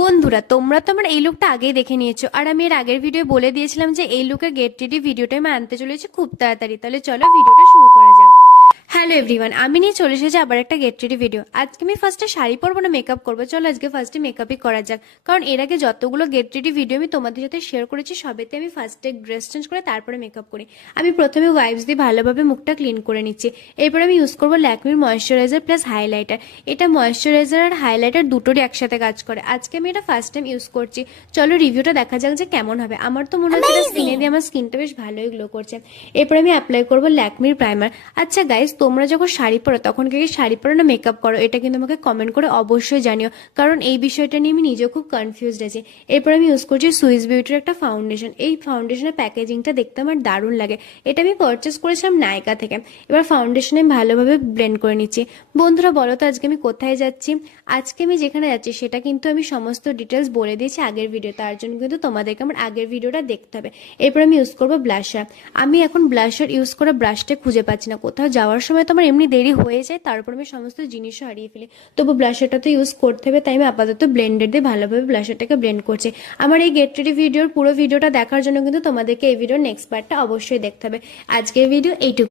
বন্ধুরা তোমরা তো আমার এই লুকটা আগেই দেখে নিয়েছো, আর আমি এর আগের ভিডিও বলে দিয়েছিলাম যে এই লুকের গেট রেডি ভিডিওটা আমি আনতে চলেছি খুব তাড়াতাড়ি। তাহলে চলো ভিডিওটা শুরু করা যাক। হ্যালো এভরিওয়ান, আমি নিয়ে চলে এসেছি আবার একটা গেট রেডি ভিডিও। আজকে আমি ফার্স্টে শাড়ি পরবো না মেকআপ করবো, চলো আজকে ফার্স্টে মেকআপই করা যাক। কারণ এর আগে যতগুলো গেট রেডি ভিডিও আমি তোমাদের সাথে শেয়ার করেছি সবেতে আমি ফার্স্টে ড্রেস চেঞ্জ করে তারপরে মেকআপ করি। আমি প্রথমে ওয়াইপস দিয়ে ভালোভাবে মুখটা ক্লিন করে নিচ্ছি। এরপর আমি ইউজ করবো ল্যাকমির ময়েশ্চারাইজার প্লাস হাইলাইটার। এটা ময়েশ্চারাইজার আর হাইলাইটার দুটোরই একসাথে কাজ করে। আজকে আমি এটা ফার্স্ট টাইম ইউজ করছি। চলো রিভিউটা দেখা যাক যে কেমন হবে। আমার তো মনে হচ্ছে স্কিনে দিয়ে আমার স্কিনটা বেশ ভালোই গ্লো করছে। এরপর আমি অ্যাপ্লাই করবো ল্যাকমির প্রাইমার। আচ্ছা গাইস, তোমরা যখন শাড়ি পরো তখন কি শাড়ি পরো না মেকআপ করো, এটা কিন্তু আমাকে কমেন্ট করে অবশ্যই জানিও, কারণ এই বিষয়টা নিয়ে আমি নিজেও খুব কনফিউজড আছি। এরপর আমি ইউজ করছি সুইস বিউটির একটা ফাউন্ডেশন। এই ফাউন্ডেশনের প্যাকেজিংটা দেখতে আমার দারুণ লাগে। এটা আমি পারচেস করেছিলাম নাইকা থেকে। এবার ফাউন্ডেশনে আমি ভালোভাবে ব্লেন্ড করে নিচ্ছি। বন্ধুরা বলো তো আজকে আমি কোথায় যাচ্ছি? আজকে আমি যেখানে যাচ্ছি সেটা কিন্তু আমি সমস্ত ডিটেলস বলে দিয়েছি আগের ভিডিও, তার জন্য কিন্তু তোমাদেরকে আমার আগের ভিডিওটা দেখতে হবে। এরপর আমি ইউজ করবো ব্লাশার। আমি এখন ব্লাশার ইউজ করা ব্রাশটা খুঁজে পাচ্ছি না। কোথাও যাওয়ার সময় তো আমার এমনি দেরি হয়ে যায়, তারপর আমি সমস্ত জিনিসও হারিয়ে ফেলি। তবু ব্লাশারটা তো ইউজ করতে হবে, তাই আমি আপাতত ব্লেন্ডার দিয়ে ভালোভাবে ব্লাশারটাকে ব্লেন্ড করছি। আমার এই গেট রেডি ভিডিওর পুরো ভিডিওটা দেখার জন্য কিন্তু তোমাদেরকে এই ভিডিওর নেক্সট পার্টটা অবশ্যই দেখতে হবে। আজকের ভিডিও এইটুকু।